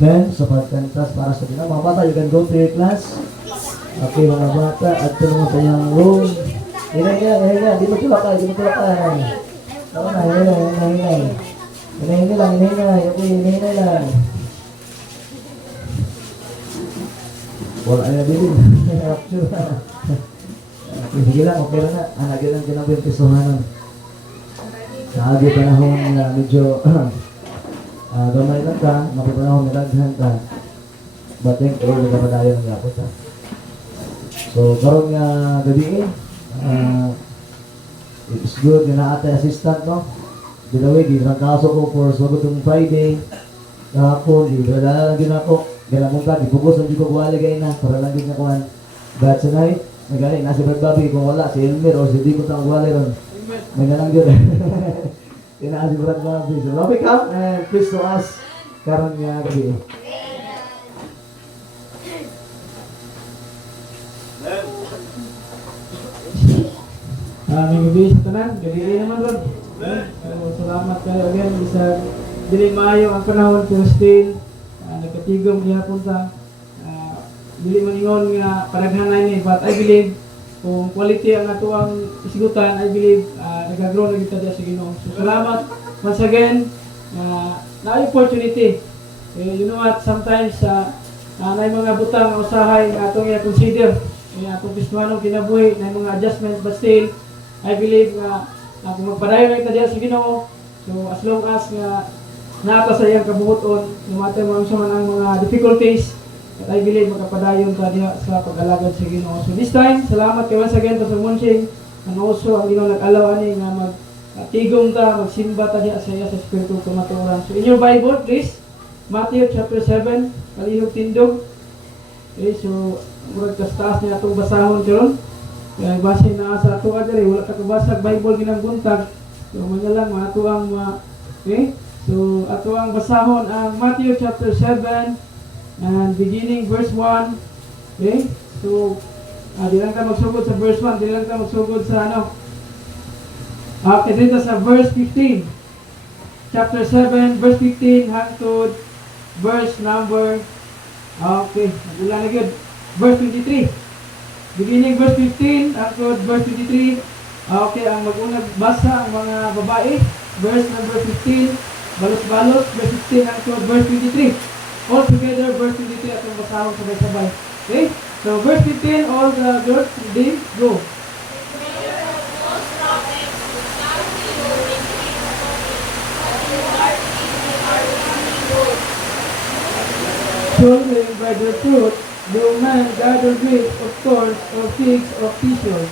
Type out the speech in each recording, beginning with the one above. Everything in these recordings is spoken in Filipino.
Then, sa pagkantas para sa mga bata, you can go to your class. Okay, mga bata, at tulungan sa iyong room. Hinay, di mo tulak ka. Tama na, hinay. Hinay lang. Okay, hinay lang. Wala na bilin. Capture na. Sige lang, okay lang na. Lagi lang kinabintisohan. Sa agi panahon na medyo gamay lang ka, mapapanahon nilaghan ka. But thank you, nagkapadayon ng gapos ha. So, karon nga gabi it's good na ate assistant, no? Dilawig, ginakaso ko for Sabotong Friday. Kahapon, dala lang din ako. Kaya mong ka, ipugos ang di ko kuwaligay na para lang din nakuhan. But tonight, nagani, nasa Brad Bobby, kung wala, si Elmer o si Dico tang kuwalig ron. May nalang yun. Kaya si Brad Bobby. So, Bobby, come and please to us. Karon nga gabi. May gabi sa tanan, gabi naman ron. Salamat kayo again, isa dili maayo ang panahon pero still nagkatigom niya punta. Dili man ingon nga panaghanay ni, but I believe kung quality ang atuang isigutan, I believe nagagrow na kita diya sa Ginoo. So salamat once again na opportunity. You know what, sometimes na mga butang usahay nga atong i-consider atong Kristiyanong kinabuhi na mga adjustments, but still I believe nga kung magpadayon na kita sa Ginoo, so as long as nga naata sa iyang kabuhaton, no matter mo man ang mga difficulties, at I believe makapadayon ka diha sa pag-alagad sa Ginoo. So this time, salamat kay once again Pastor Munching, and also ang Ginoo nag-allow ani nga magtigom ta, magsimba ta diha sa iya sa Espiritu kamatuoran. So in your Bible, please, Matthew chapter 7, kalihog tindog. Okay, so murag taas niya atong basahon karon. Kaya basin na sa ato adiri, wala ka kabasag Bible ginang buntag. So mga lang mga ato ang okay. So ato ang basahon ang Matthew chapter 7 and beginning verse 1. Okay? So di lang ka magsugod sa verse 1, di lang ka magsugod sa ano. Okay, dito sa verse 15. Chapter 7 verse 15 hangtod verse number nagula na gyud. Verse 23. Beginning verse 15 hangtod verse 23. Okay, ang mag-unang basa ang mga babae. Verse number 15, balos-balos, verse 15 hangtod verse 23. All together, verse 23 atong basahon sabay-sabay. Okay? So, verse 15, all the girls, ready, go. Children by their fruit, do man gather grapes of thorns or figs of thistles.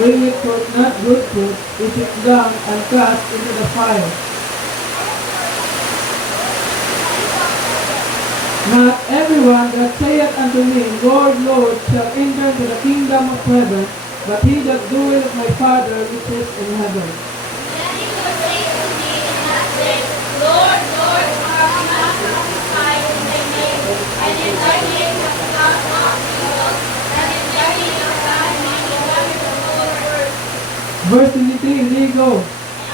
Bring it forth not good fruit, is it dung and cast into the fire. Not everyone that saith unto me, Lord, Lord, shall enter into the kingdom of heaven, but he that doeth my Father which is in heaven. Then he will say to me in that day, Lord, Lord, are we not prophesied in thy name, and in thy name have cast out demons, and in thy name have done many wonderful works. Verse 23, there you go.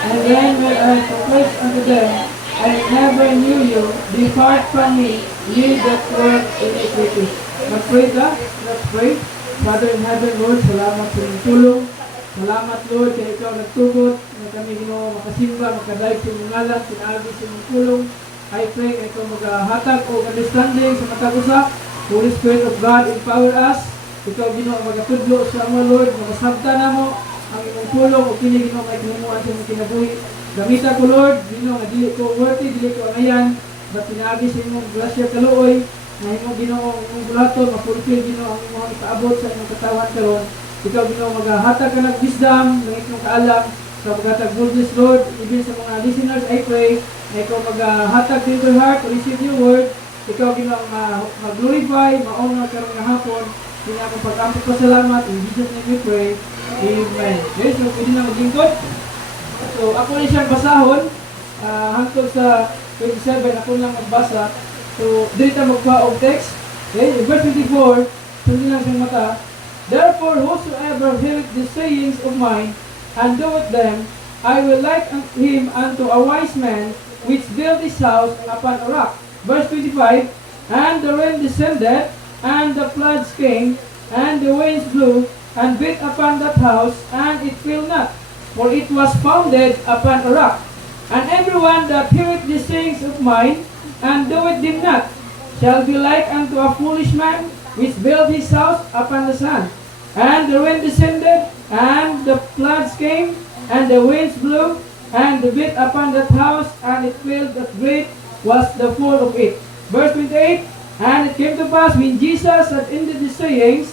And then will I confess unto them, I never knew you, depart from me, ye that work iniquity. Mag-pray ka, let's pray. Father in heaven, Lord, salamat sa iyong tulong. Salamat, Lord, kaya ikaw nagtugot na kami mo makasimba, makadayag sa iyong ngalan, pinagi sa iyong tulong. I pray na ikaw maghahatag o understanding sa matag-usap. Holy Spirit of God, empower us. Ikaw, Ginoo, magatudlo sa mo, Lord, makasabta na mo ang iyong tulong o kini, Ginoo, may kinamuan sa iyong kinabuhi. Gamita ko, Lord, Ginoo, nga dili ko worthy, dili ko angayan, but pinagi sa iyong grasya kaluoy, na imong Ginoo ang imong bulaton, mapulfil Ginoo ang imong ipaabot sa imong katawan karon. Ikaw Ginoo maghatag ka ng wisdom, ng imong kaalam sa maghatag boldness, Lord, even sa mga listeners. I pray na ikaw maghatag din to heart to receive your word. Ikaw Ginoo mag-glorify, ma-honor karon nga hapon. Kini akong pag-ampot pasalamat in Jesus name we pray. Amen. Okay, so pwede na maglingkod. So ako na siyang basahon hangtod sa 27, ako lang magbasa. So, dito magpa og text. Okay, verse 24, sundin lang siyang mata. Therefore, whosoever heareth these sayings of mine, and doeth them, I will liken him unto a wise man, which built his house upon a rock. Verse 25, and the rain descended, and the floods came, and the winds blew, and beat upon that house, and it fell not, for it was founded upon a rock. And everyone that heareth these sayings of mine, and doeth them not, shall be like unto a foolish man, which built his house upon the sand. And the rain descended, and the floods came, and the winds blew, and beat upon that house, and it fell, that great was the fall of it. Verse 28, and it came to pass, when Jesus had ended his sayings,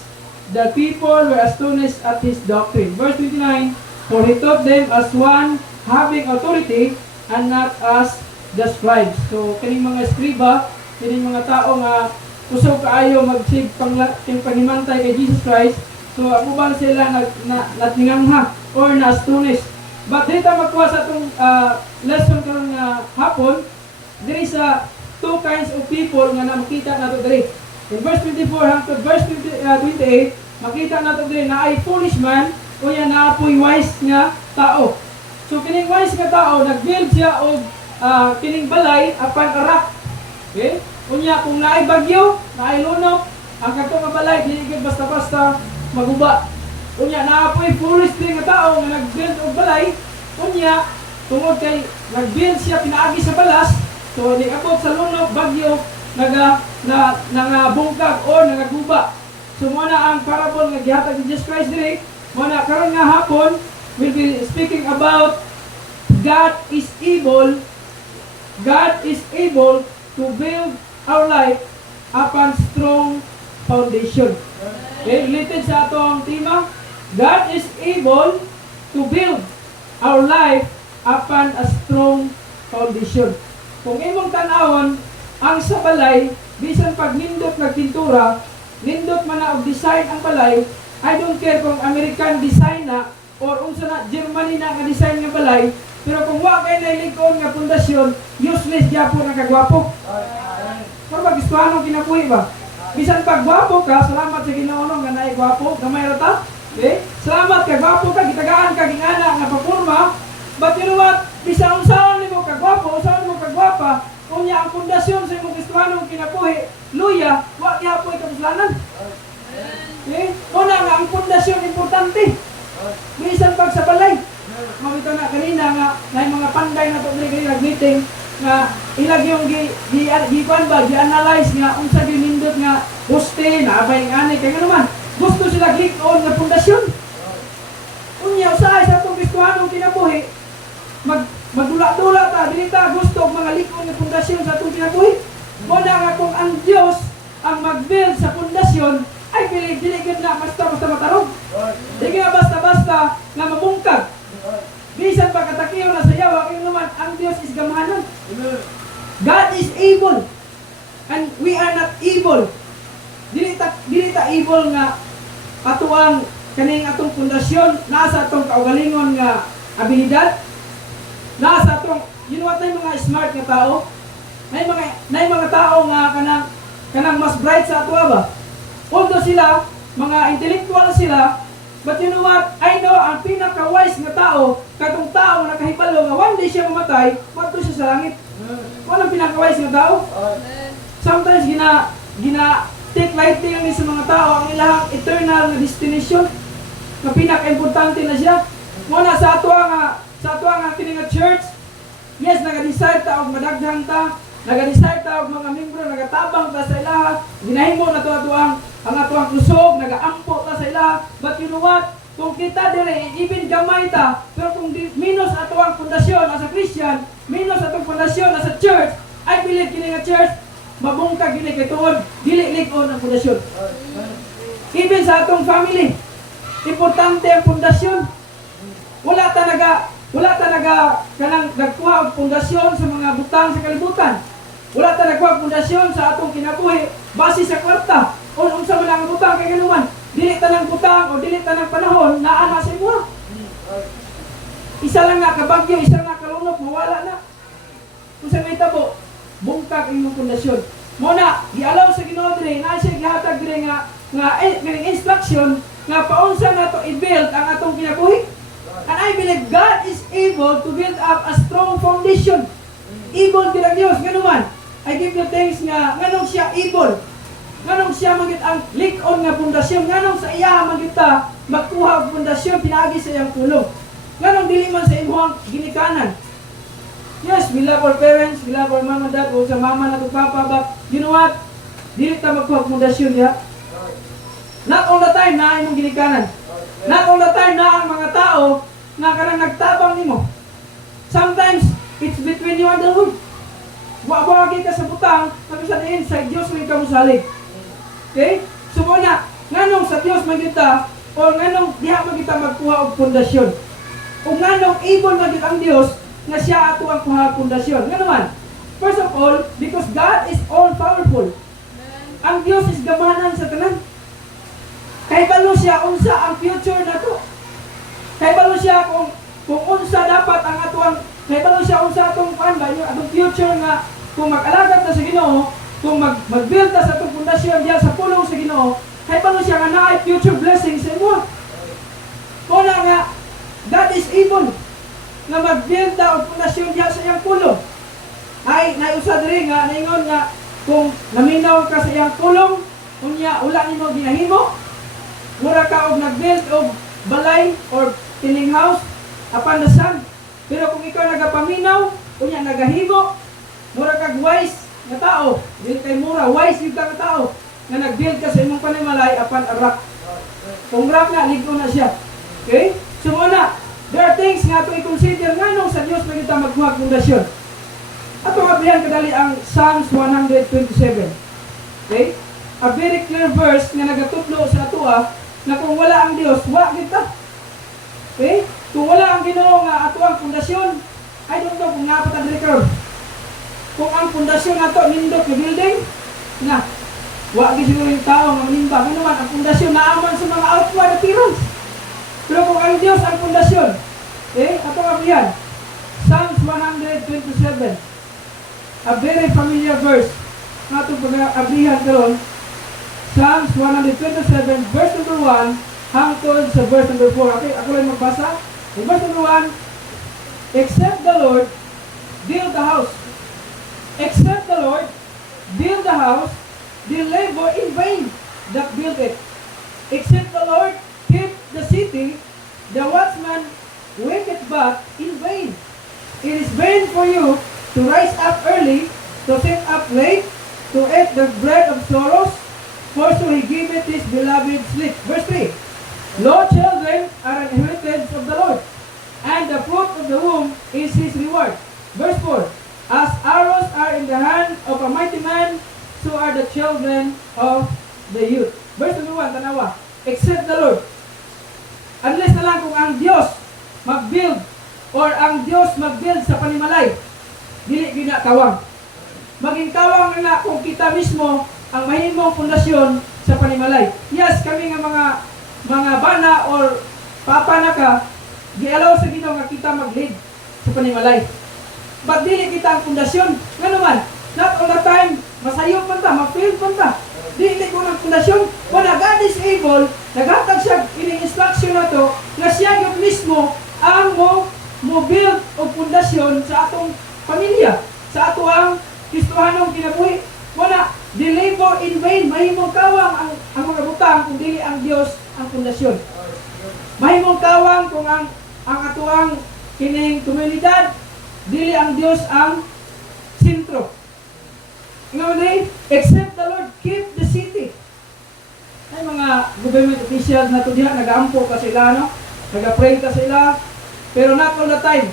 the people were astonished at his doctrine. Verse 29, for he taught them as one having authority, and not as the scribes. So, kining mga escriba, kining mga tao nga kusog kaayo magsig panghimantay kay Jesus Christ. So, ako ba sila natingangha or na-astonish. But dito magkuha sa itong lesson karong hapon, there is two kinds of people nga makita nato diri. In verse 24 hangtod verse 28, makita nato diri na ay foolish man o yan na apoy wise nga tao. So kining wise nga tao nag-build siya og kining balay apan arak. Okay? Unya kung naay bagyo, naay lunok, ang kadto nga balay dili gid basta-basta maguba. Unya naapoy foolish din nga tao nga nag-build og balay. Unya tungod kay nag-build siya pinaagi sa balas, so di abot sa lunok bagyo nangabungkag o nangaguba. So mo na ang parable nga gihatag ni Jesus Christ diri. Mo na karon nga hapon we'll be speaking about God is able to build our life upon strong foundation. Okay, related sa atong tema, God is able to build our life upon a strong foundation. Kung imong tan-awon, ang sa balay, bisan pag nindot nagpintura, nindot man na og design ang balay, I don't care kung American design na or unsa na Germany na nga design nga balay, pero kung wa kay nailikon nga pundasyon, useless gyapon ang kagwapo. Pero gustuhan mo kinabuhi ba? Bisan pag gwapo ka, salamat sa Ginoo nga naay gwapo, gamay ra ta. Okay? Salamat ka gwapo ka, gitagaan ka gingana nga paporma. But you know what? Bisan unsaon nimo ka gwapo, unsaon mo ka gwapa, unya ang pundasyon sa imong gustuhan mong kinabuhi, luya, wa gyapon ka kasalanan. Okay? Una nga ang pundasyon importante. Bisan pag sa balay. Mamito na kanina nga may mga panday na to diri nag-meeting nga ilag yung gi-analyze nga unsa ginindot nga poste na abay ani kay naman gusto sila glikon nga pundasyon. Unya usahay sa atong gustuhan kinabuhi magdula-dula ta dili ta gusto og mga likon nga pundasyon sa atong kinabuhi. Mo na nga kung ang Dios ang mag-build sa pundasyon ay dili gid na basta-basta matarog. Dili nga basta-basta nga mabungkag. Bisan pagkatakiyo na sa yawa, naman ang Diyos is gamahanan. God is able. And we are not able. Dili ta able nga atuang kaning atong pundasyon, nasa atong kaugalingon nga abilidad. Nasa atong, you know what, may mga smart nga tao? May mga tao nga kanang mas bright sa ato ba? Although sila, mga intellectual sila, but you know what? I know ang pinaka-wise nga tao, katong tao nga nakahibalo nga one day siya mamatay, madto siya sa langit. Ano ang pinaka-wise nga tao? Sometimes take lightly ni sa mga tao ang ilang eternal nga destination. Nga pinaka-importante na siya. Muna sa ato nga kini nga church, yes, naga-decide ta og madaghan ta, naga-decide ta og mga membro nagatabang ta sa ilaha, ginahimo na to ang atuang kusog, nagaampo ta sa ilaha. But you know what? Kung kita dire, even gamay ta, pero kung minus atuang pundasyon as a Christian, minus atong pundasyon as a church, I believe kini nga church, mabungkag gini kay tuod, dili lig-on ang pundasyon. Even sa atong family, importante ang pundasyon. Wala ta naga kanang nagkuha og pundasyon sa mga butang sa kalibutan. Wala ta nagkuha og pundasyon sa atong kinabuhi base sa kwarta. O unsa man ang butang kay kanuman, dili tanang butang o dili tanang panahon naa na sa imo. Isa lang nga kabagyo, isa lang nga kalunok, mawala na. Unsa may tabo, bungkag imong pundasyon. Mo na gialaw sa Ginoo dire, na siya gihatag dire nga instruction nga paunsa nato i-build ang atong kinabuhi. And I believe God is able to build up a strong foundation. Able gid ang Dios nganuman. I give you thanks nga nganong siya able. Nganong siya magit ang lik-on nga pundasyon, nganong sa iya magita magkuha og pundasyon pinaagi sa iyang tulong. Nganong dili man sa imong ginikanan. Yes, we love our parents, we love our mama, dad, o sa mama na papa, but you know what? Dili ta magkuha og pundasyon ya. Not all the time na imong ginikanan. Not all the time na ang mga tao na kanang nagtabang nimo. Sometimes it's between you and the Lord. Wawagi ka sa butang, pag sa diin sa Dios may kamusalig. Okay? So muna, nganong sa Dios magita o nganong diha magita magkuha og pundasyon. O nganong able magit ang Dios nga siya ato ang kuha pundasyon. Nga naman, first of all, because God is all powerful. Ang Dios is gamanan sa tanan. Kay balo siya unsa ang future nato. Kay balo siya kung unsa dapat ang ato ang kay balo siya unsa atong atong future nga kung mag-alagad ta sa Ginoo, kung mag-build ta sa atong pundasyon diya sa pulong sa Ginoo, kay balo siya nga naay future blessings sa imo. Kuna nga God is able nga mag-build ta og pundasyon diya sa iyang pulong. Ay naiusa diri nga naingon nga kung naminaw ka sa iyang pulong, unya wala nimo ginahimo, mura ka og nag-build og balay or tining house upon the sun. Pero kung ikaw nagapaminaw, unya nagahimo, mura kag wise nga tao, dili kay mura, wise yung ka tao nga nag-build ka sa imong panimalay upon a rock. Kung rock na, ligo na siya. Okay? So muna, there are things nga ito i-consider nga nung sa Diyos na kita magmuhag pundasyon. Ato nga bihan kadali ang Psalms 127. Okay? A very clear verse nga nagatudlo sa atua na kung wala ang Diyos, wa kita. Okay? Kung wala ang Ginoo nga ato ang pundasyon, I don't know kung nga patag record. Kung ang pundasyon nato nindot nga building, na wa gi siguro yung tao nga manimba. Ano man ang pundasyon naaman sa mga outward appearance. Pero kung ang Diyos ang pundasyon, ato nga biyan, Psalms 127, a very familiar verse, nga itong pag-ablihan karon, Psalms 127, verse number 1, hangtod sa verse number 4. Okay, ako lang magbasa. In verse number 1, except the Lord build the house. Except the Lord build the house, they labor in vain that build it. Except the Lord keep the city, the watchman waketh but in vain. It is vain for you to rise up early, to sit up late, to eat the bread of sorrows, for so he giveth his beloved sleep. Verse 3, Lo, children are an heritage of the Lord, and the fruit of the womb is his reward. Verse 4, as arrows are in the hand of a mighty man, so are the children of the youth. Verse 1, tanawa, except the Lord. Unless na lang kung ang Diyos mag-build or ang Diyos mag-build sa panimalay, dili ginatawang. Maging tawang na kung kita mismo ang mahimong pundasyon sa panimalay. Yes, kami nga mga bana or papa na ka, gialaw sa Ginoo nga kita mag-lead sa panimalay. But dili kita ang pundasyon. Nga naman, not all the time, masayop man ta, mag-fail man ta. Dili ko ng pundasyon. When God is able, naghatag siya ini-instruction na to, na siya yung mismo ang mo build o pundasyon sa atong pamilya, sa ato ang Kristohanong kinabuhi. Wala, di labor in vain, mahimong kawang ang mga butang kung dili ang Dios ang pundasyon. Mahimong kawang kung ang ato ang kining komunidad, dili ang Dios ang sentro. Ngayon, except the Lord keep the city. Ay mga government officials na to diha, nag-aampo ka sila, no? Nag-pray ka sila, pero not all the time.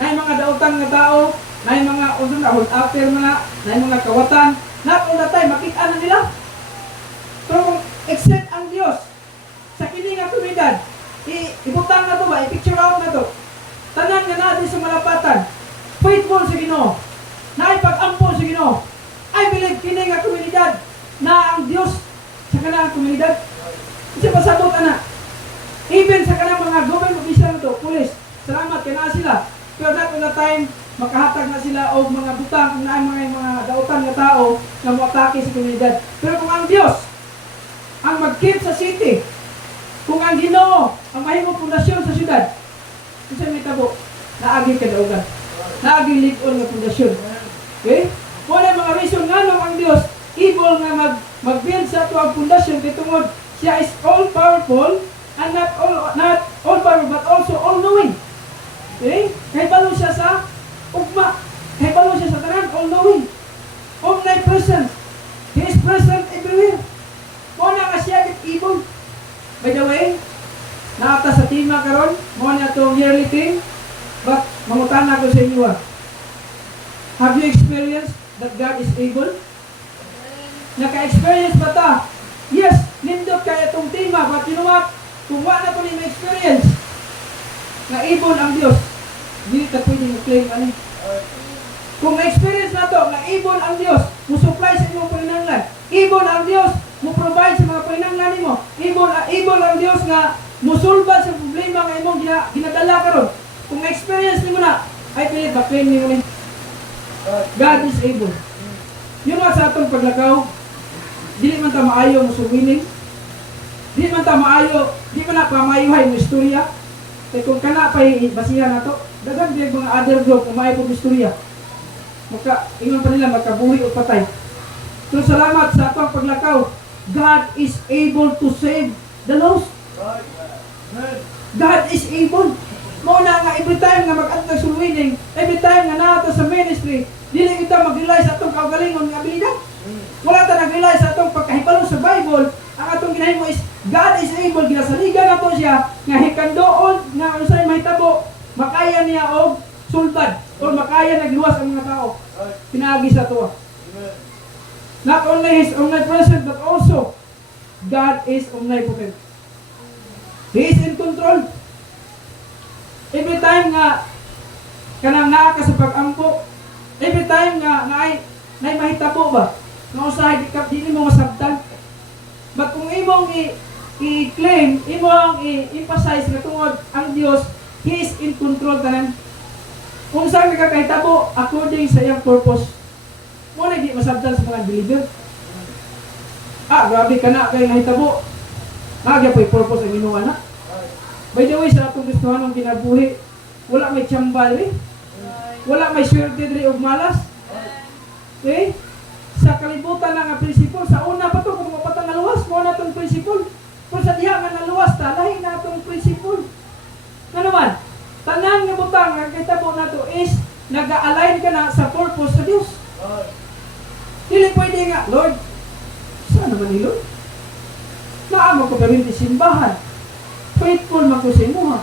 Na mga daotang nga tao, na mga hold after na mga kawatan, not all the time, makita na nila. Pero kung except ang Diyos, sa kini nga komunidad, ibutang na to ba, i-picture out na to. Tanan nga natin sa malapatan, faithful sa Ginoo, naipag-ampo sa Ginoo. I believe kini nga komunidad na ang Dios sa kanang komunidad. Kasi pasabot ana. Even sa kanang mga government official to, police, salamat kay naa sila. Pero not all the time makahatag na sila og mga butang kung naay mga dautan nga tao na moatake sa komunidad. Pero kung ang Dios ang mag-keep sa city, Kung ang Ginoo ang mahimong pundasyon sa syudad, kasi may tabo, naagi kadaugan. Naagi lig-on nga pundasyon. Okay? Wala mga reason nga nung ang Dios able nga mag-build sa ato ang pundasyon kay tungod siya is all powerful and not all powerful but also all knowing. Okay? Kay balo siya sa ugma. Kay balo siya sa tanan, all knowing. Omnipresent. He is present everywhere. Muna nga siya able. By the way, naata sa tima karon, mo na itong yearly thing, but mangutana ko sa inyo have you experienced that God is able? Naka-experience ba ta? Yes, nindot kaya itong tima, but you know what? Kung wala ko ni experience, na able ang Diyos, hindi ka pwede mag-claim ano. Kung na-experience na to, na able ang Diyos, mo-supply sa inyong palinanglan, able ang Diyos, mo-provide sa mga palinanglan mo, able ang Diyos nga musulbad sa problema nga imong ginadala karon. Kung na-experience nimo na, I believe ba-claim nimo ni God is able. Yun nga sa atong paglakaw, dili man ta maayo mo suwining, dili man ta maayo, di man na pamayuhay mo istorya. Kaya kung kana pa'y basihan na to, dagan din mga other group kung maayo po istorya. Ingon pa nila, magkabuhi o patay. So salamat sa atong paglakaw, God is able to save the lost. God is able. Mauna nga, every time nga mag-antag sulwining, every time nga nato sa ministry, dili kita mag-realize sa atong kaugalingon nga abilidad. Wala ta nag-realize sa atong pagkahibalo sa Bible, ang atong ginahimo is, God is able, ginasaligan na to siya, nga hikandoon, nga ano sa'yo mahitabo, makaya niya og sulbad, o makaya nagluwas ang mga tao. Pinagi sa to. Not only He is omnipresent, but also, God is omnipotent. He is in control. Every time nga kanang naa ka sa pag-ampo, every time nga naay mahitabo ba, nga usahay di mo masabtan. But kung imong i-claim, imong i-emphasize nga tungod ang Dios, He is in control tanan. Kung saan nakakahitabo according sa iyang purpose, mo na di masabtan sa mga believer. Grabe ka na kay nahitabo. Nagya pa yung purpose ang inuwa na. By the way, sa atong gustuhan ng kinabuhi, wala may tsambal rin. Wala may swerte rin o malas. Okay? Sa kalibutan ng prinsipol, sa una pa ito, kung mapatang naluwas, mo na itong prinsipol. Pero sa diha nga naluwas ta, lahi na itong prinsipol. Nga naman, tanan nga butang, nga kitabo na ito is, nag-align ka na sa purpose sa Diyos. Dili pwede nga, Lord, saan naman ni Lord? Naamang ko pa rin di simbahan. Faithful man ko sa imo ha.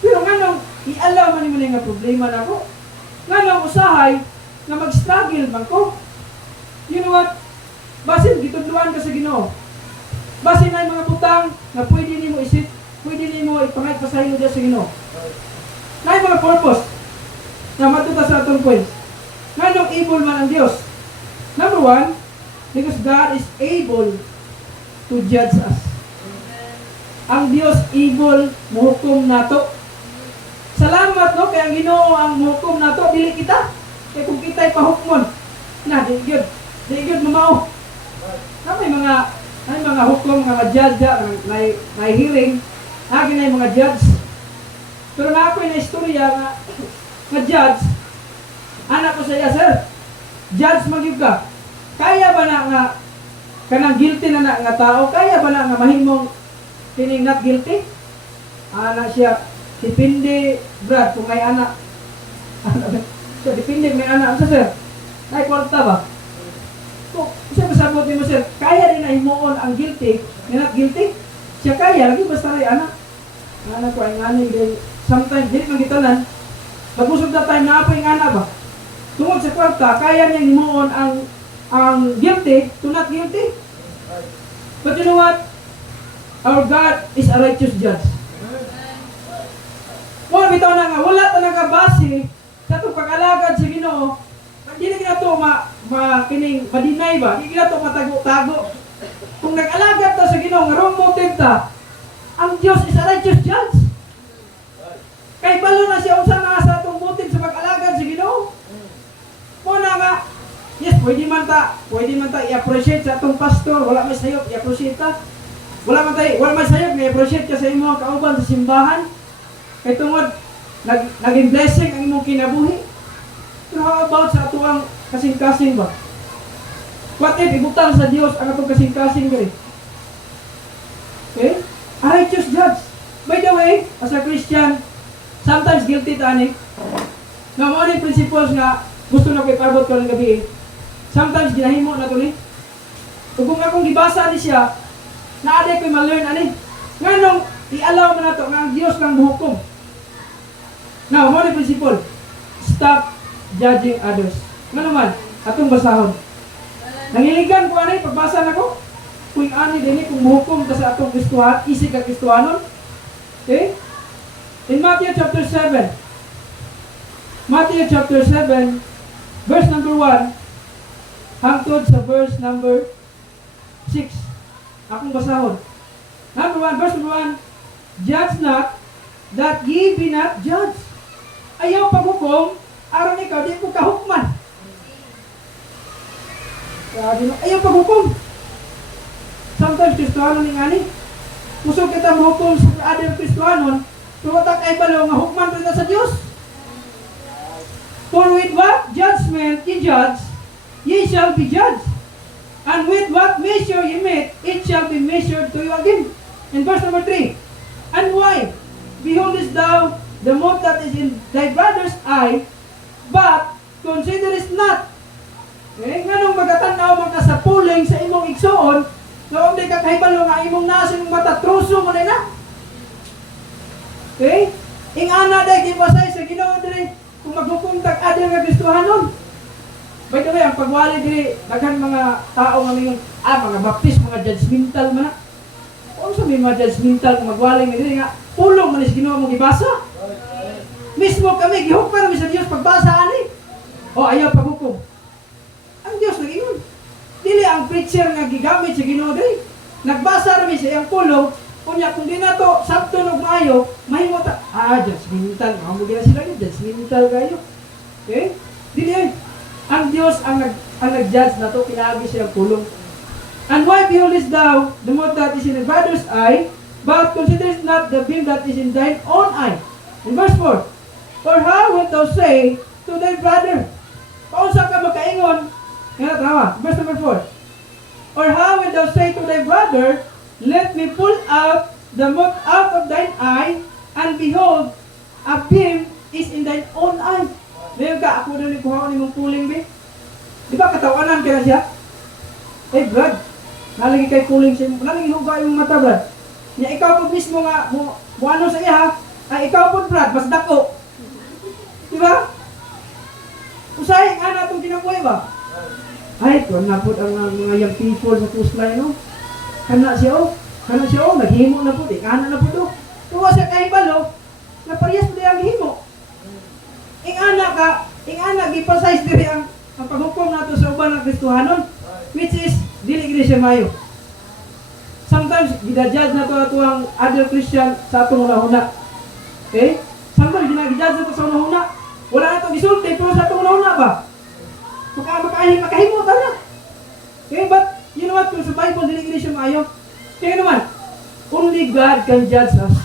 Pero nga nang i-allow man mo nga problema na ko. Nga nang usahay na mag-struggle man ko. You know what? Basin, gitudluan ka sa Ginoo. Basin na yung mga butang na pwede nimo isip, pwede nimo ipangay pasahin mo dyan sa Ginoo. Na yung mga purpose na matuta sa atong points. Nga nang able man ang Diyos. Number one, because God is able to judge us. Ang Dios able muhukom nato. Salamat no kay ang Ginoo ang muhukom nato dili kita. Kay kung kita'y pahukmon, na di gyud mamaw. Na may mga hukom nga judge may hearing, agi na mga judge. Pero na ako na istorya nga judge. Anak ko sa iya, sir. Judge magyud ka. Kaya ba na nga kanang guilty na nga tao, kaya ba na nga mahimong tining not guilty? Anak siya, depende, Brad, kung may anak. Siya, depende, may anak. Ano sir? Ay, kwarta ba? Kung siya masabot mo, sir, kaya rin na himuon ang guilty, not guilty? Siya kaya, lagi basta rin anak. Anak ko, ay nganin, sometimes, hindi magitanan, magusog na time na ako yung anak ba? Tungod sa kwarta, kaya niya himuon ang guilty to not guilty. But you know what? Our God is a righteous judge. Wala bitaw na nga, wala talaga base sa itong pag-alagad sa Ginoo. Hindi na ito ma-deny ba? Hindi na ito matago-tago. Kung nag-alagad ta sa Ginoo, nga wrong motive ta, ang Diyos is a righteous judge. Kay balo na siya unsa nga sa itong motive sa pag-alagad sa Ginoo. Muna nga, yes, pwede man ta i-appreciate sa itong pastor, wala may sayop, i-appreciate ta. wala man sayop, may appreciate ka sa imong kauban sa simbahan. Kay tungod, naging blessing ang imong kinabuhi. Pero how about sa atuang kasing-kasing ba? What if ibutang sa Dios ang atong kasing-kasing gari? Okay? A righteous judge. By the way, as a Christian, sometimes guilty tani. Nga mo ni principles nga gusto na ko ipabot ko ng gabi. Sometimes ginahimo na to ni. Ug kung akong gibasa ni siya, naade ko ma-learn ani. Nganong i-allow mo na to nga ang Dios lang muhukom. Now, mo ni principle. Stop judging others. Nga naman, atong basahon. Nangiligan ko ani pagbasa nako. Kung ani dinhi kung muhukom ka sa atong Kristohan, isig ka Kristohanon. Okay? In Matthew chapter 7. Matthew chapter 7, verse number 1 hangtod sa verse number 6. Akong basahon. Number 1, verse number 1. Judge not, that ye be not judged. Ayaw paghukom, aron ikaw, di ko kahukman. Ayaw paghukom. Sometimes Kristohanon ni ngani. Kusog kita mahukom sa other Kristohanon, pero tak ay balaw nga hukman pa sa Dios. For with what judgment ye judge, ye shall be judged. And with what measure ye mete, it shall be measured to you again. In verse number 3. And why? Beholdest thou the mote that is in thy brother's eye, but considerest not. Nganong magatanaw man ka sa puling sa imong igsoon, nga kung di ka kahibalo nga imong nasa imong mata, truso mo na. Okay? Ing ana day gibasay sa Ginoo diri kung maghukom tag adil nga Kristohanon. By the way, ang pagwali diri daghan mga tao nga mingon, mga baptist, mga judgmental man. Kung sa may mga judgmental kung magwali nga diri nga pulong man is Ginoo mo gibasa. Mismo kami gihukman mi sa Dios pagbasa ani. O ayaw paghukom. Ang Dios nagingon. Dili ang preacher nga gigamit sa Ginoo diri. Nagbasa ra mi sa iyang pulong. Kunya, kung di na to, sabto nung maayo, mahimo ta, judgmental, mahamugin na sila yun, judgmental kayo. Okay? Dili yun. Ang Diyos ang nag-judge na to, pinagi siya pulong. And why beholdest thou the mote that is in thy brother's eye, but considerest not the beam that is in thine own eye? In verse 4, for how wilt thou say to thy brother? Paunsa ka magkaingon? Yan na tama. Verse number 4. Or how wilt thou say to thy brother, let me pull out the mote out of thine eye, and behold, a beam is in thine own eye. Ngayon ka, ako na kuha ni mong puling, be. Di ba katawanan ka na siya? Eh, Brad, nalagi kay puling siya, nalagi huga yung mata, Brad. Nya ikaw po mismo nga, mo ano sa iya, ay ikaw po, Brad, mas dako. Di ba? Usahin nga na itong kinabuhay ba? Ay, kung napot ang mga young people sa pusline, no? Kana siya naghimo na po, kana na po do. Tuwa siya kay balo, na parehas po ang himo. Ing anak gipasize diri ang paghukom nato sa uban ng Kristohanon, which is dili gid siya mayo. Sometimes gida-judge nato ang other Christian sa atong una-una. Okay? Sometimes gina-judge nato sa una-una. Wala na to gisulti pero sa atong una-una ba? Makahimo ta na. Okay, but you know what? Kung sa Bible, dili siya maayo. Kaya naman, only God can judge us.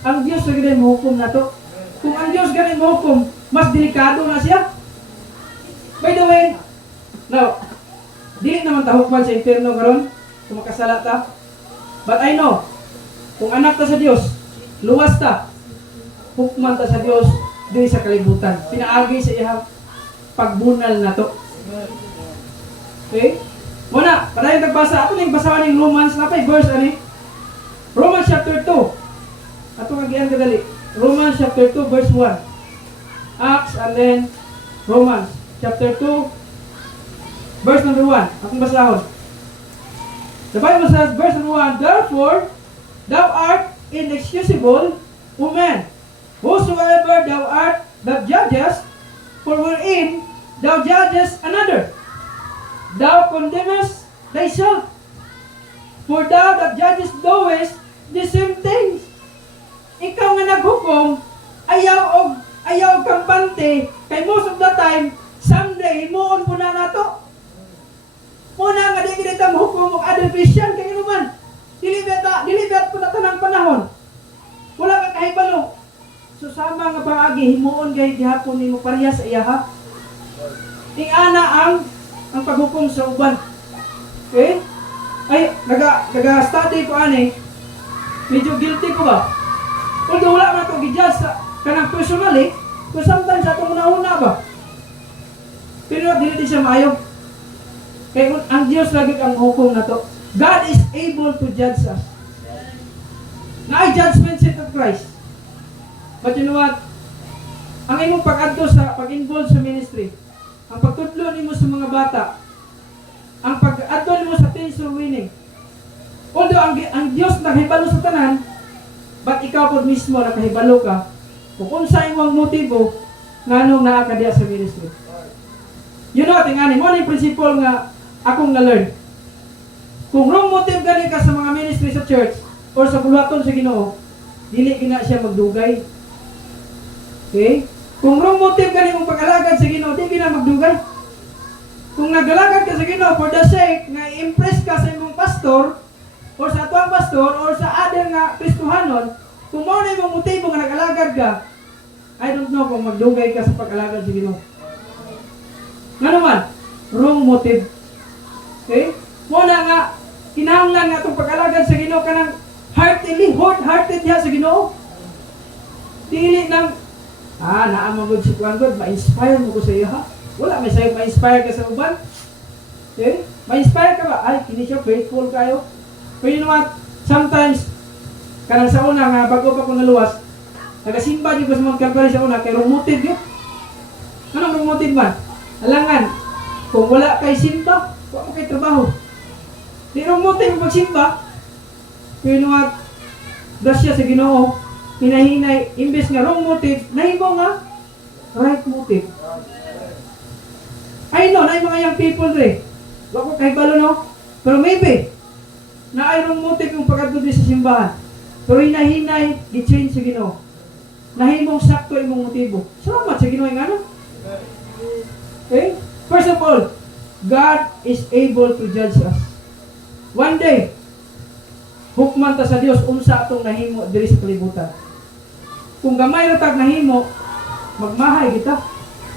Ang Diyos na ganyan mahukom na to. Kung ang Diyos ganyan mahukom, mas delikado na siya. By the way, now, dili naman tahukman sa impyerno karon kung makasala ta. But I know, kung anak ta sa Diyos, luwas ta, hukman ta sa Diyos, dili sa kalibutan. Pinaagi sa iyang pagbunal na to. Okay? Muna, padayon nagbasa. Ato nang basahan ng Romans na pa, verse ani? Romans chapter 2. Ato nga giyan kadali. Romans chapter 2 verse 1. Acts and then Romans chapter 2 verse number 1. Atong basahon. The Bible says, verse number 1, therefore, thou art inexcusable, woman, whosoever thou art that judgest, for wherein thou judgest another, thou condemnest thyself. For thou that judgest knowest the same things. Ikaw nga naghukom, ayaw kang bante, kay most of the time, someday, moon po na nato. Muna nga di kita mahukom o other Christian, kaya naman. sama nga paagi himuon gay gihapon nimo pareha sa iya ha. Ing ana ang paghukom sa uban. Okay? Ay naga-study ko ani. Medyo guilty ko ba? Although wala man to gi-judge sa kanang personally, but sometimes atong una ba? Pero dili di siya maayo. Kaya ang Diyos lagi ang hukom na to. God is able to judge us. Na ay judgment seat of Christ. But you know what? Ang imong pag-adto sa pag-involve sa ministry, ang pagtudlo nimo sa mga bata, ang pag-adto nimo sa teens or winning. Although ang Diyos naghibalo sa tanan, but ikaw po mismo nakahibalo ka kung unsa imong motibo nganong naa ka diha sa ministry. You know, tingani mo ni principle nga akong na-learn. Kung wrong motive gani ka sa mga ministry sa church or sa bulaton sa Ginoo, dili gina siya magdugay. Okay? Kung wrong motive gani mong pag-alagad sa Ginoo, dili gina magdugay. Kung nag-alagad ka sa Ginoo for the sake nga impress ka sa imong pastor or sa atuang pastor or sa other nga Kristohanon, kung mao na imong motibo nga nag-alagad ka, I don't know kung magdugay ka sa pag-alagad sa Ginoo. Nga naman, wrong motive. Okay? Muna nga, kinahanglan nga itong pag-alagad sa Ginoo kanang hearted diha sa Ginoo. Dili nang, naamagod si Kuan God, ma-inspire mo ko sa iyo ha. Wala, may sa'yo ma-inspire ka sa uban. Okay? Ma-inspire ka ba? Ay, kini siya faithful kayo. Pero you know what? Sometimes, kanang sa una nga, bago pa ko naluwas, nagasimba di ko sa mga Calvary sa una, kay wrong motive yun. Anong wrong motive man? Alangan, kung wala kay simba, wala kay trabaho. Di wrong motive magsimba. Pero you know what? Grasya sa Ginoo, hinahinay, imbes nga wrong motive, nahimo nga right motive. I know, na yung mga young people rin. Wala ko kahit balo no? Pero maybe, na ay wrong motive yung pag-adto sa simbahan. Pero hinahinay, gi-change sa Ginoo. Nahimong sakto imong motibo. Salamat sa Ginoo yung ano? Okay? First of all, God is able to judge us. One day, hukman ta sa Dios unsa atong nahimo diri sa kalibutan. Kung gamay ra tag nahimo, magmahay kita.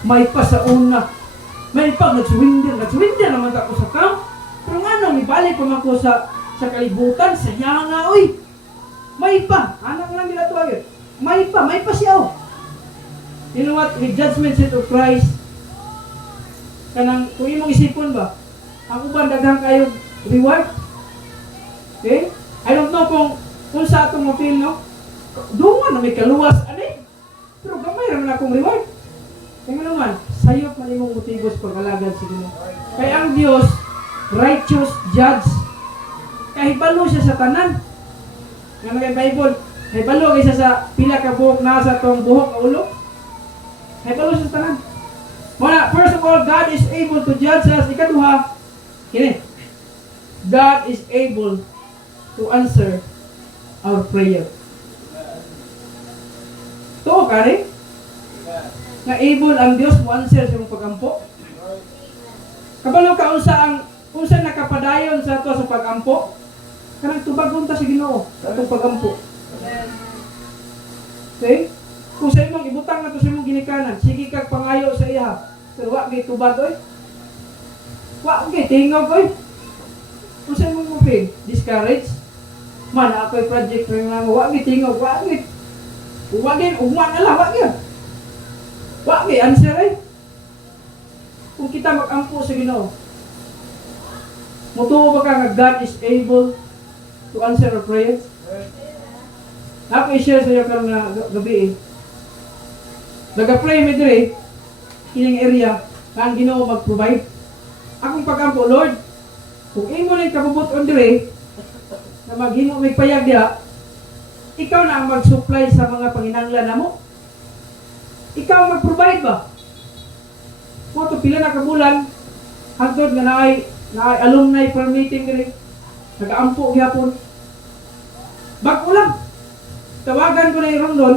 May pa sa una. May pa nagsuwinder naman ta ko sa camp. Pero ngano ibalik pa man ko sa kalibutan, sayang nga oy. May pa, anang lang nila tuwag. May pa siya. You know what? With judgment seat of Christ, kanang kung imong isipon ba, ang uban daghang kayo reward. Okay? I don't know kung sa atong mo feel, no? Dungan na may kaluwas, ani? Pero gamay raman akong reward. Kaya naman, sayop man imong motibo sa pag-alagad sa Ginoo. Kaya ang Dios, righteous judge. Kahibalo siya sa tanan. Nga mga Bible, kahibalo siya sa pila ka buhok na sa tong buhok o ulo. Kahibalo siya sa tanan. Muna, first of all, God is able to judge us. Ikaduha, kini, God is able to answer our prayer. Tuo ka rin? Nga able ang Diyos mo answer sa mong pagampo. Kabalo ka unsa nakapadayon sa ato sa pagampo, kanang tubagon ta sa Ginoo sa atong pagampo. Okay? Kung sa imong ibutang na to sa imong ginikanan, sige kag pangayo sa iya. Pero wa gay tubag oy. Wa gay tingog oy. Kung sa imong mupig, discourage. Man ako'y project ring nga wa gay tingog, wa gay. Wa gay ugman ala, wa gay. Wa gay answer eh. Kung kita mag-ampo sa Ginoo, mutuo ba ka nga God is able to answer our prayers? Ako i-share sa iyo karong gabi eh. Nag-pray mi dire kining area kang Ginoo mag-provide. Akong pagampo, Lord, kung imo ni kabubuton dire na maghimo mig payag diha, ikaw na ang mag-supply sa mga panginahanglan namo. Ikaw mag-provide ba? Mo to pila na ka bulan hangtod nga naay alumni prayer meeting dire. Nag-aampo gyapon. Bag-o lang. Tawagan ko na yung Rondon,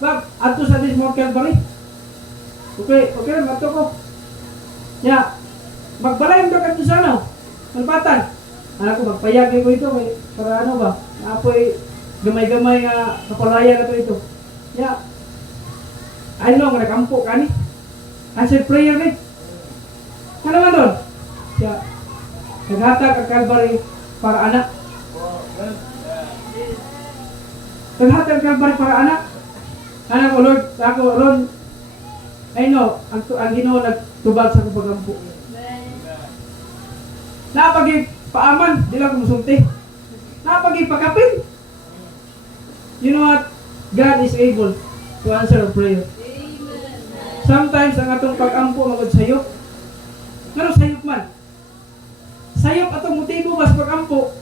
bag, ato sa Dismount Calvary. Okay, mato ko. Magbalay mo ka sa ano, malpatan. Anak ko, magpayagin ko ito, para ano ba, naapoy gamay-gamay nga kapalaya na ito. Ya. I know nga nakampo ka ni. Answered prayer ni. Ano man doon? Ya. Naghatag ang Calvary para anak. Naghatag ang Calvary para anak. Anak ko, Lord, ako, Lord, I know, ang Ginoo nagtubag sa pagampo. Napagi paaman, di lang kumusulti. Napagi pakapin. You know what? God is able to answer our prayer. Sometimes ang atong pag-ampo magod sayop. Pero sayop man. Sayop atong motibo bas pag-ampo.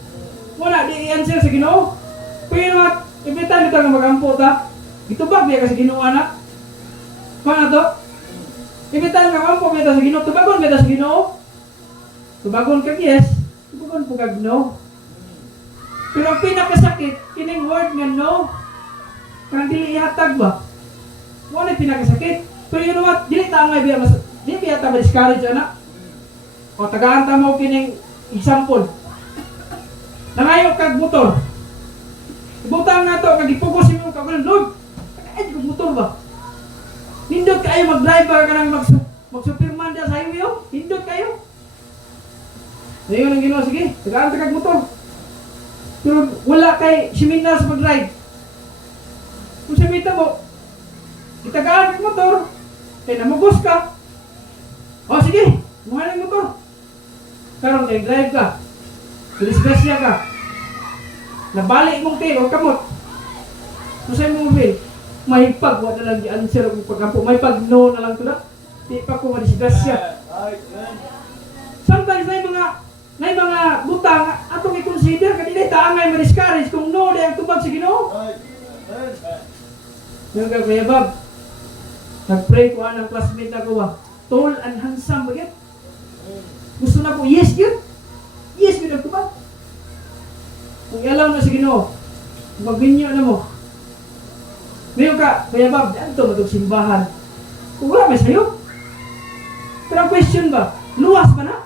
Wala di i-answer sa Ginoo. Pero you know what? Every time ito nga mag-ampo ta, itubag biya kasi Ginoo anak. Kung na to? Every time nga mag-ampo biya ta sa Ginoo, tubagon biya ta sa Ginoo. Tubagon kag yes, tubagon po kag no. Pero ang pinakasakit, kining word nga no, kang dili ihatag ba? Wala pinakasakit. Pero you know what, dili ta nga biya mas, dili biya ta ma-discourage anak. O tagaan ta mo kining example. Nangayo kag motor. Ibutang na to, kag ipugos mo kag Lord. Ay kag motor ba? Hindot kayo mag-driver ka nang mag-superman dia sa highway oh. Hindot kayo. Ngayon ang Ginoo, sige, tagaan ta kag motor. Pero wala kay seminar sa mag-ride. Kung simita mo, itagaan kag motor, kay namugos ka. O sige, muha ng motor. Karon kay drive ka. Disgrasya ka. Nabalik mong tail o kamot. Kung sa'yo mong mobile, may pag, wala lang di-answer ang pagkampo. May pag no na lang ito na. Di pa ko madisgrasya. Sometimes na mga butang atong i-consider kanina taangay ma-discourage kung no di ang tubag sa Ginoo. Yung Kuya Bob, nag-pray ko ang classmate na ko ba? Tall and handsome ba yun? Gusto na ko, yes yun. Yes yun ang tubag. Kung ilaw na sa Ginoo, magbinyo na mo. Ngayon ka, Kuya Bob, diyan ito matog simbahan. Kung wala may sayo. Pero ang question ba, luwas ba na?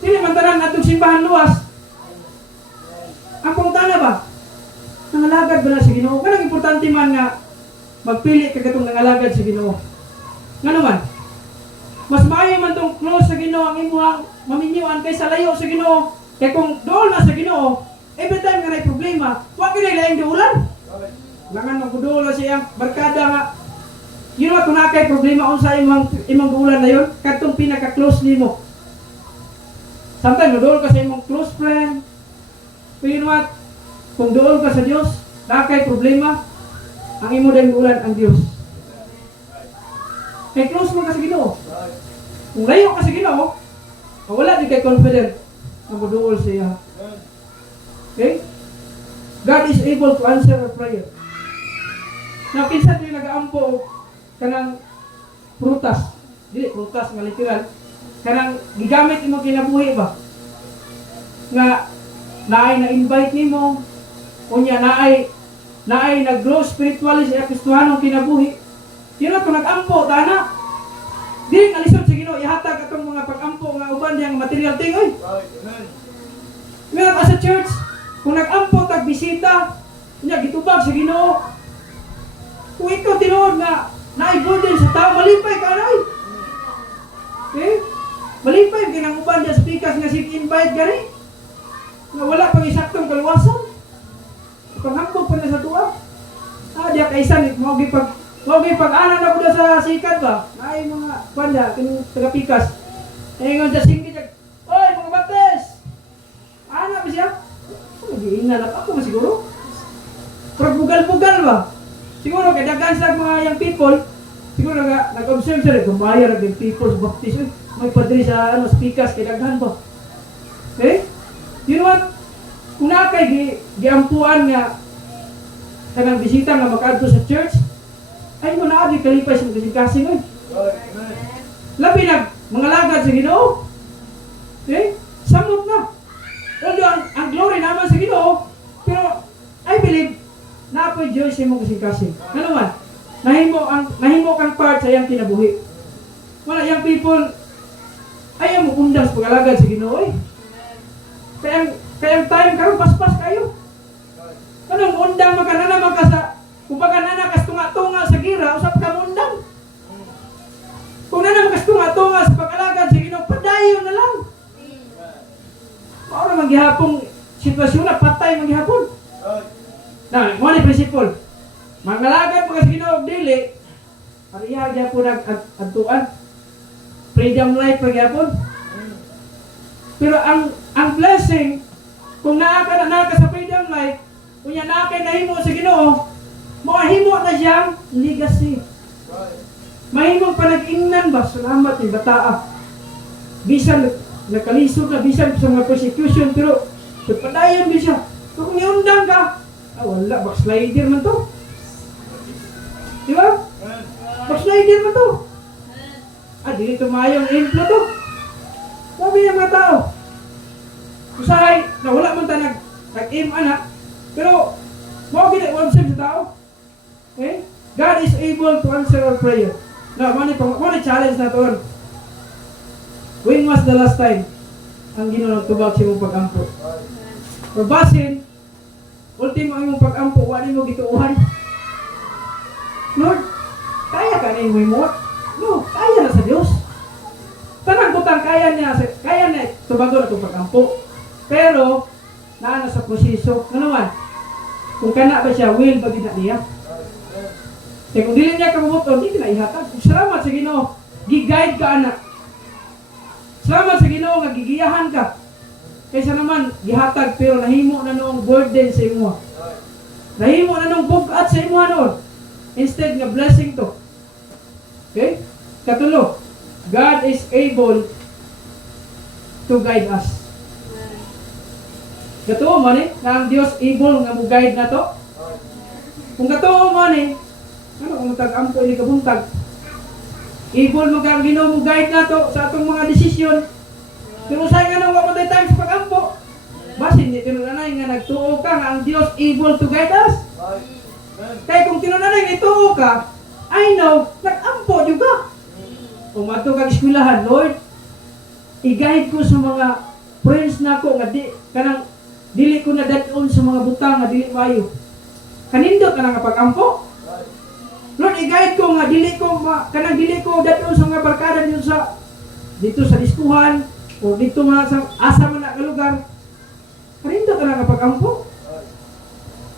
Hindi man tanan atong simbahan luwas. Ang pangutana ba? Nangalagad ba na sa Ginoo? Kanang importante man nga magpili ka katong nangalagad sa Ginoo. Nga naman, mas maayo man tong close sa Ginoo ang imuhang maminyuan kaysa layo sa Ginoo. Kaya kung doon na sa Ginoo, every time nga na problema, huwag ka na ilayang duulan. Langan ng kudoon na siyang barkada nga. You know what, kung nakay problema kung sa imong duulan na yun, katong pinaka-close nimo. Sometimes, doon ka sa imong close friend. Pero you know what? Kung doon ka sa Diyos, nakay problema, ang imo dahil ulan ang Diyos. Kaya close mo ka sa Ginoo. Kung layo ka sa Ginoo, wala di kay confident na maduol siya. Okay? God is able to answer our prayer. Now, kinsa tayo nag-aampo kanang prutas. Dili, prutas nga literal. Kanang gigamit mo kinabuhi ba? Nga naay na-invite nimo, unya naay nag-grow spiritually sa Kristohanong kinabuhi. Yun na kung nag-ampo tana. Dili alisod sa Ginoo ihatag atong mga pag-ampo nga uban diyang material thing oy. Ngayon as a church, kung nag-ampo tag bisita, unya gitubag sa Ginoo. Kung ikaw tinuod nga naay burden sa tao, malipay ka na oy. Okay? Malipay kinang uban diyang speakers nga sig-invite gani. Nga wala pang isaktong kaluwasan. Panghambog pa na sa tuwa. Diya kaisan, mo gipag-anan ako na sa sikat ba? Ay mga panda, kinong taga-pikas. Ngayon sa singkit, oy mga bates! Ana ba siya? Nag-iingan ako ba siguro? Pero bugal-bugal ba? Siguro kaya dagan sa mga young people, siguro nag-observe sila, gumayar ng people's baptism. May padri sa speakers, kaya daghan ba? Okay? You know what? Kung nakay giampuan nga kanang bisita nga makaadto sa church, ay mo na adi kalipay sa kasing-kasing oy. Labi mga lagad sa Ginoo. Okay? Samot na. Although ang glory naman sa Ginoo, pero I believe na apoy Diyos sa imong kasing-kasing. Ano man? Nahimo kang part sa iyang kinabuhi. Wala yung people ayaw mo undang sa pag-alagad sa Ginoo eh. Kaya ang time karon paspas kayo. Kanang undang maka na naman ka sa ra, usap ka mundang. Kung na naman gusto nga tunga sa pag-alagad sa Ginoo, padayon na lang. Maura maghihapong sitwasyon na patay maghihapon. Na, mo ni prinsipal. Mangalagad pa sa Ginoo og dili, ariya gyapon nag-adtuan. Freedom life pagyapon. Pero ang blessing kung naa ka sa freedom life, kunya naa kay nahimo sa Ginoo, mahimo na siyang legacy. Mahimong panag-ingnan ba? Salamat ni bataa. Bisan nakalisod na, bisan sa mga persecution, pero pagpadayon din siya. So kung iundang ka, wala, backslider man to. Di ba? Backslider man to. Dili tumayong implo to. Sabi ng mga tao. Usahay, na wala man ta nag-aim anak, pero mga gina-observe sa tao. Okay? God is able to answer our prayer. Now, mani challenge na to. When was the last time ang Ginoo tubag sa imong pag-ampo? Or basin, ultimo ang imong pag-ampo, wala mo gituuhan. Lord, kaya ka na imong mo? No, kaya na sa Dios. Tanang butang kaya niya tubagon atong pag-ampo. Pero naa na sa proseso. Ano naman? Kung kana ba siya, will ba gid na niya? Kaya kung dili niya kabubuton, hindi na ihatag. Salamat sa Ginoo, gi-guide ka anak. Salamat sa Ginoo nga gigiyahan ka. Kaysa naman gihatag pero nahimo na noong burden sa imo. Nahimo na noong bugat sa imo noon. Instead nga blessing to. Okay? Katulo, God is able to guide us. Katuo man na ang Dios able nga mo-guide na to. Kung katuo man ano kung tag-ampo ini kabuntag? Able mo kang Ginoo mo guide na to sa atong mga desisyon. Pero sa nga nang wa time sa pag-ampo. Basin di tinunanay nga nagtuo ka nga ang Dios able to guide us. Kaya kung tinunanay nga ituo ka, I know nag-ampo juga. Kung mato kag eskwelahan, Lord, i-guide ko sa mga friends nako nga kanang dili ko na dadon sa mga butang nga dili mayo. Kanindot ka nga pag-ampo. Lord, i-guide ko nga dili ko dadon sa mga barkada dito sa diskuhan o dito man sa asa man na lugar. Kanindot ka nga pag-ampo.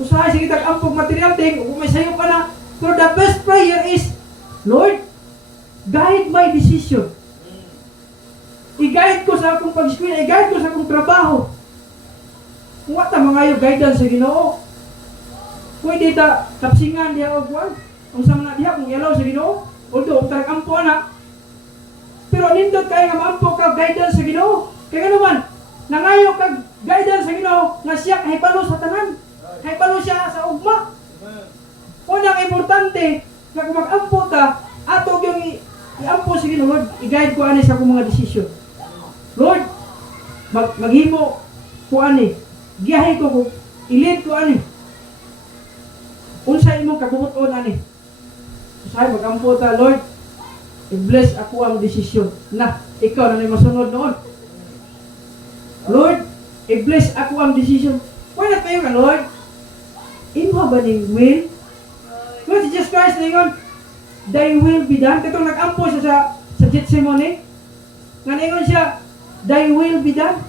Usahay sige tag-ampo material ting kung may sayo pa na. Pero the best prayer is, Lord, guide my decision. I-guide ko sa akong pag-eskwela, i-guide ko sa akong trabaho. Kung wata mga yung guidance sa Ginoo, pwede ta tapsingan diya o kuwan. Ang sama na diya kung ilaw sa Ginoo, although ang tarag-ampo na. Pero nindot kayo nga maampo ka guidance sa Ginoo. Kaya naman, nangayo ka guidance sa Ginoo nga siya kahipalo sa tanan. Kahipalo siya sa ugma. Unang importante, na kung mag-ampo ta, ato yung i-ampo sa Ginoo, Lord, i-guide ko ani sa akong mga desisyon. Lord, maghimo ko ani, giyahe ko, i-lead ko ani. Unsa imong kabubuton ani. Usahay mag-ampo ta, Lord, i-bless ako ang desisyon. Na, ikaw na masunod noon. Lord, i-bless ako ang desisyon. Why not kayo ka, Lord? Imo ba ning will? Lord Jesus Christ na yun, thy will be done. Katong nag-ampo siya sa Gethsemane. Nga na siya, thy will be done.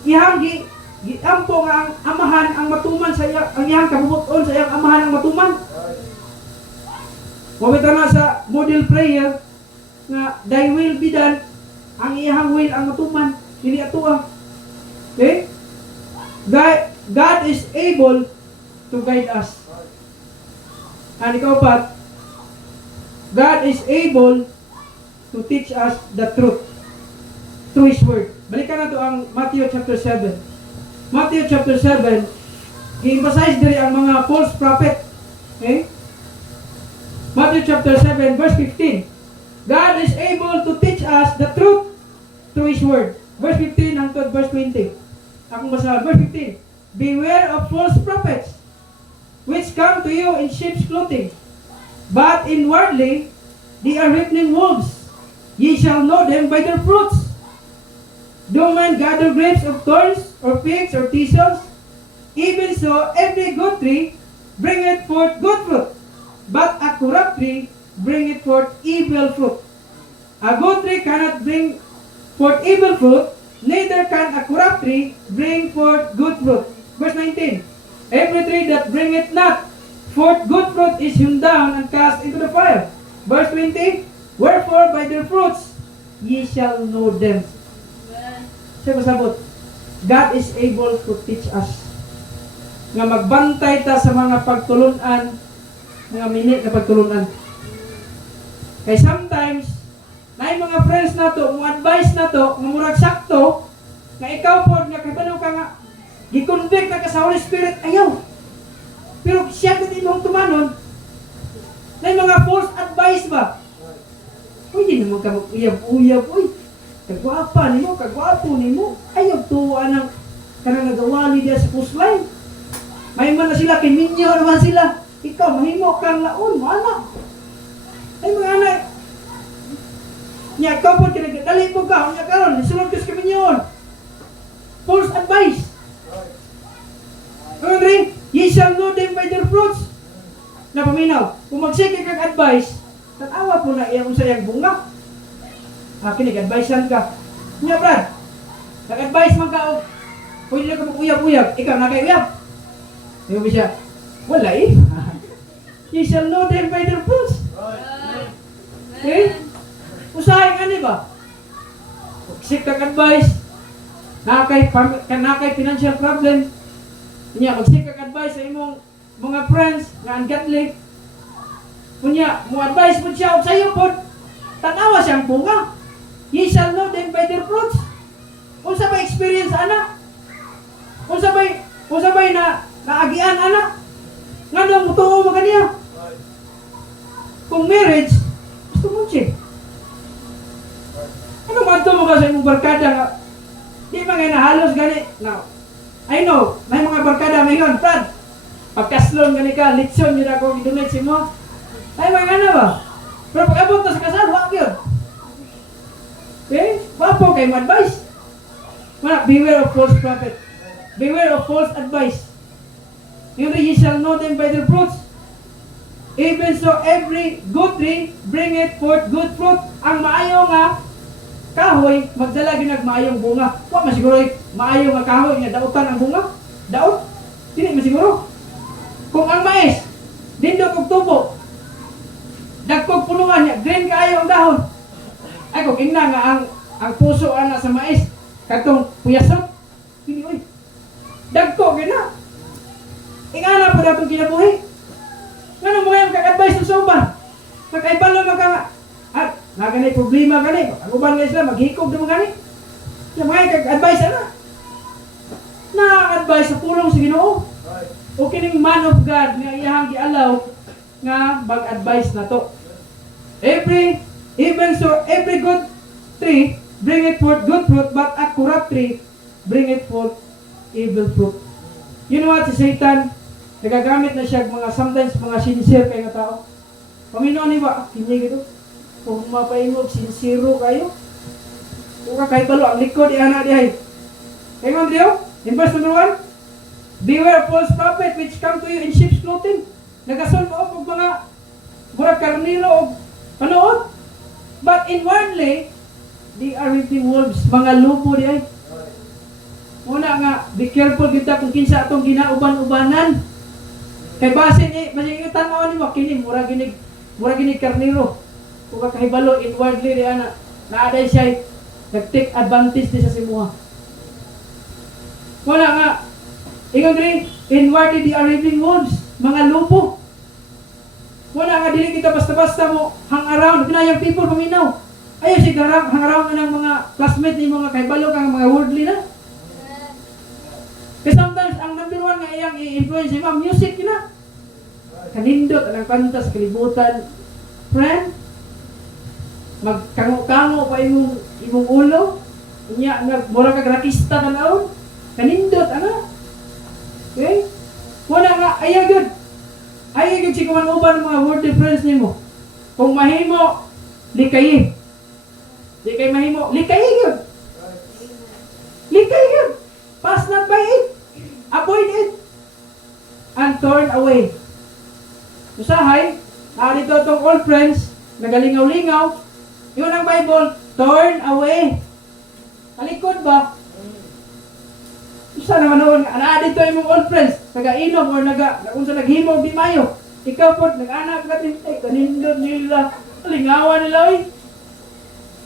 Ihang giampo nga ang amahan ang matuman sa iya, ang iyang kabubuton sa iyang amahan ang matuman. Mawita na sa model prayer nga thy will be done, ang iyang will ang matuman, dili atuang. Okay? God is able to guide us. And ikaw pa, God is able to teach us the truth through His Word. Balikan na to ang Matthew chapter 7. Matthew chapter 7, i-emphasize diri ang mga false prophet. Okay? Matthew chapter 7, verse 15. God is able to teach us the truth through His Word. Verse 15 hangtod verse 20. Akong basahan, verse 15. Beware of false prophets, which come to you in sheep's clothing, but inwardly they are ravening wolves. Ye shall know them by their fruits. Do men gather grapes of thorns, or figs, or thistles? Even so, every good tree bringeth forth good fruit, but a corrupt tree bringeth forth evil fruit. A good tree cannot bring forth evil fruit, neither can a corrupt tree bring forth good fruit. Verse 19. Every tree that bringeth not forth good fruit is hewn down and cast into the fire. Verse 20. Wherefore by their fruits ye shall know them. Siya masabot, God is able to teach us nga magbantay ta sa mga pagtulunan, mga minute na pagtulunan. Kay sometimes, na yung mga friends na to, mga advice na to, nga murag sakto, nga ikaw po, nga kabalo ka nga, gikonvict na ka sa Holy Spirit, ayaw. Pero siya kung imong tumanon, na yung mga false advice ba? Uy, di naman ka mag-uyab-uyab, uy. Kagwapa ni mo, kagwapo ni mo. Ayaw tuwa ng kanang nagawali diya sa pusline. May man na sila, kiminyo naman sila. Ikaw, mahimo kang laon, mana. Ay mga anak, niya, ikaw po, kinagdali po ka, niya karon, nisulod ka sa kiminyon. False advice. Andre, ye shall know them by their fruits. Napaminaw, kung magsige kang advice, tanawa po na iyang sayang bunga. Kinig-advisean ka. Niya, Brad, nag-advise man ka, o pwede na ka mag-uyab-uyab, ikaw nakay-uyab. Sabi siya, wala eh. Ye shall know them by their fruits. Okay? Usahay nga ba? Magsig kang advice, nakay financial problem, niya, magsig kang advice sa imong mga friends na ungodly. Kunya, mo advice mo siya o sa'yo po, tanawa siyang bunga. Ye shall know them by their fruits. Kung sa ba experience, anak? Kung sa ba na naagian, anak? Nga daw mo tuo mo kaniya. Kung marriage, gusto mo siya. Ano man ito mo ka sa imong barkada nga? Di ba nga nahalos gani? Now, I know, may mga barkada may yun, Brad. Pagkaslon gani ka, litsyon yun ako gidunit si mo. Ay, mga ano ba? Pero pag abot na sa kasal, wag yun. Okay? Wapo kayo advice. Mana, beware of false prophet. Beware of false advice. Ye shall know them by their fruits. Even so, every good tree bringeth forth good fruit. Ang maayo nga kahoy, magdala ginag maayong bunga. Wa masiguro maayo nga kahoy nga dautan ang bunga. Daot? Dili masiguro. Kung ang mais, dindot og tubo, dagkog pulungan niya, green kaayo ang dahon. Ay kung ingna nga ang puso ana sa mais, katong puyasot. Dili oy. Dagkog gina. Ingana pa daw kinabuhi. Ngano mo yung kag-advise sa soba? Nakaibalo man ka nga. At naganay problema gani. Ang uban nga sila maghikog naman gani. Yung mga kag-advise ana. Na-advise sa pulong sa Ginoo. O kining man of God nga iyahang gialaw nga mag-advise na to. Even so, every good tree bringeth forth good fruit, but a corrupt tree bringeth forth evil fruit. You know what, si Satan, nagagamit na siya sometimes mga sincere kayo nga tao. Paminoon ni ba, kini gito. Kung mapaingog, sincero kayo. Kung ka kahit balo, ang likod, iana di ay. Kaya nga, Andrew, in verse number 1, beware of false prophet which come to you in sheep's clothing. Nagason mo og mga murag karnilo o panood. But inwardly, they are reaping wolves. Mga lupo di ay. Una nga, be careful kita kung kinsa atong ginauban-ubanan. Kay basin yung tanaw ni mo, kini, murag ginig karnilo. Kung kakahibalo, inwardly di ana, naaday siya, nag-take advantage di sa simuha. Wala nga, ikaw rin, inwardly they are reaping wolves, mga lupo. Wala nga, dili kita basta-basta mo hang around, pinayang people paminaw. Ayaw si hang around na ng mga classmate ni mga kaibalo kang mga worldly na. Kasi sometimes, ang number one nga iyang i-influence yung music na. Kanindot, anang kanta sa kalibutan. Friend, magkango-kango pa imong ulo. Mura kag rakista na naon. Kanindot, ano? Okay? Wala nga, ayaw yun. Ayaw yun si kumanuban ng mga worldly friends ni mo. Kung mahimo, likayin. Di kay mahimo, likayin yun. Likayin yun. Pass not by it. Avoid it. And turn away. Usahay, Dito itong old friends, nagalingaw-lingaw. Yun ang Bible, turn away. Talikod ba? Isa naman noon, dito yung mga old friends, nagainom or kung sa naghimo, di mayo. Ikaw po, nag-anak ka din, kanindot nila, lingawan nila, oy.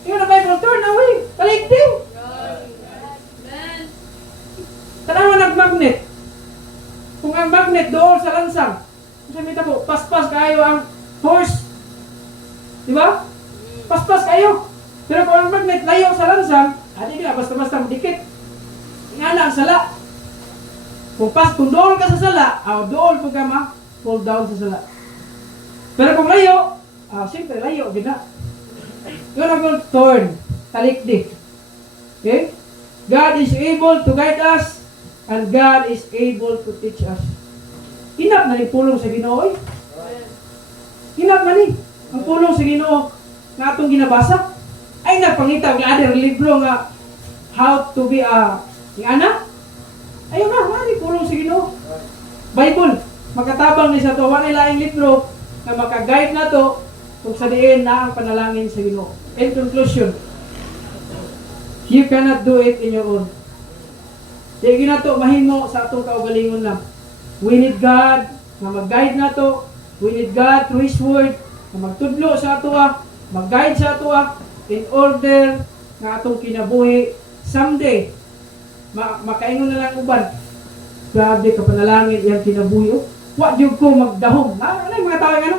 Yun ang Bible, turn away. Talikod. Tanawa nag-magnet. Kung ang magnet doon sa lansang, sabi mo, paspas kayo ang horse. Di ba? Paspas kayo. Pero kung ang magnet layo sa lansang, di ka basta-basta dikit. Nga na ang sala. Kung doon ka sa sala, doon po ka fall down sa sala. Pero kung layo, siyempre layo, gina. Yun ang turn, talikdik. Okay? God is able to guide us, and God is able to teach us. Hinap na ni pulong sa Ginoo. Hinap na ni ang pulong sa Ginoo nga atong ginabasa. Ay nagpangita nga other libro nga how to be ingana. Ayaw nga ni pulong sa Ginoo. Bible, makatabang ni sa to, wala laing libro nga maka-guide na to kung sa diin na ang panalangin sa Ginoo. In conclusion, you cannot do it in your own. Di ginato mahimo sa atong kaugalingon lang. We need God na mag-guide na to. We need God through His Word na magtudlo sa ato, mag-guide sa ato in order na atong kinabuhi someday. Makaingon na lang uban. Grabe ka panalangin iyang kinabuhi. Wa jud ko magdahom. Ano yung mga tao nga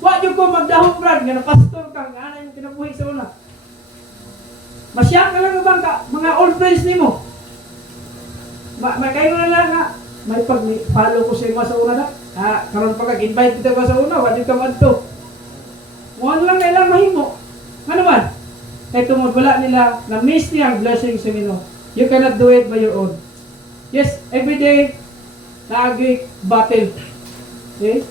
wa jud ko magdahom, brad, nga na pastor ka, nga ano yung kinabuhi sa una. Masyak ka lang bang mga old friends nimo. Makaingon na lang nga. May pag-follow ko sa mga sa una na. Karon pa kag-invite kita ba sa una, wala ka madto. Muan lang na ilang mahimo. Ano man? Kaya tungod wala nila na miss niya ang blessing sa Ginoo. You cannot do it by your own. Yes, every day naagi battle. Okay?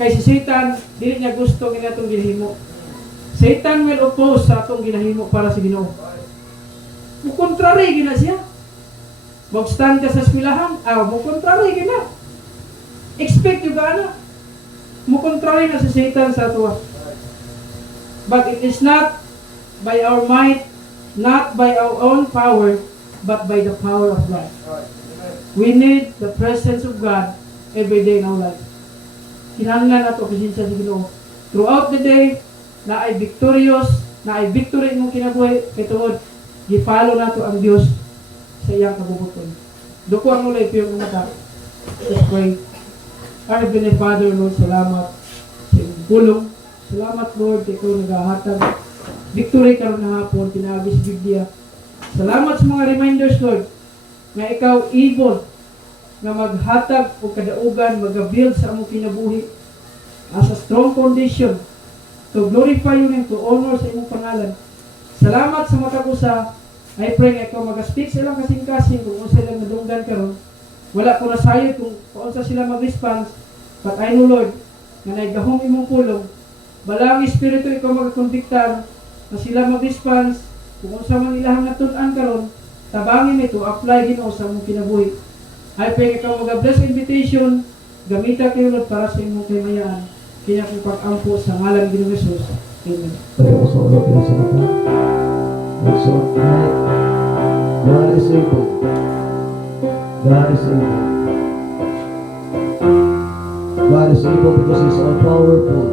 Kay si Satan, dili niya gusto nga itong ginahimo. Satan will oppose sa atong ginahimo para sa Ginoo. Mukontrary gina siya. Mag-stand ka sa eskwelahan, mukontrary gina. Expect yung gaana. Mukontrary na si Satan sa ato. But it is not by our might, not by our own power, but by the power of God. We need the presence of God every day in our life. Kinahanglan nato presensya sa Ginoo. Throughout the day, na ay victorious, na ay victory mong kinabuhi, kay tungod gi-follow nato ang Dios sa iyang kabubuton. Duko ang ulay piyong mata. Let's pray. Our Heavenly Father, Lord, salamat sa iyong pulong. Salamat, Lord, ikaw naghahatag victory karon na hapon, pinagi sa Biblia. Salamat sa mga reminders, Lord, nga ikaw able na maghatag o kadaugan, mag-build sa among kinabuhi as a strong foundation to glorify your name, to honor sa imong pangalan. Salamat sa matag usa. I pray nga ikaw mag-speak sa ilang kasing-kasing kung unsa sila madunggan karon. Wala ko nasayod kung unsa sila mag-response, but I know, Lord, nga naigahong imong pulong. Balang Espiritu ikaw mag-convictar na sila mag-response kung unsa man ilahang natun-an karon, tabangin ito, apply Ginoo sa among kinabuhi. I pray ikaw mag-bless invitation, gamita kayo, Lord, para sa imong kahimayaan. Kaya kong pag-ampo sa ngalan ng Ginoong Hesus. Amen. Pwede ko sa ulo, pero sa mata. Nagsuot na God is able. God is able. God is able because He's all powerful.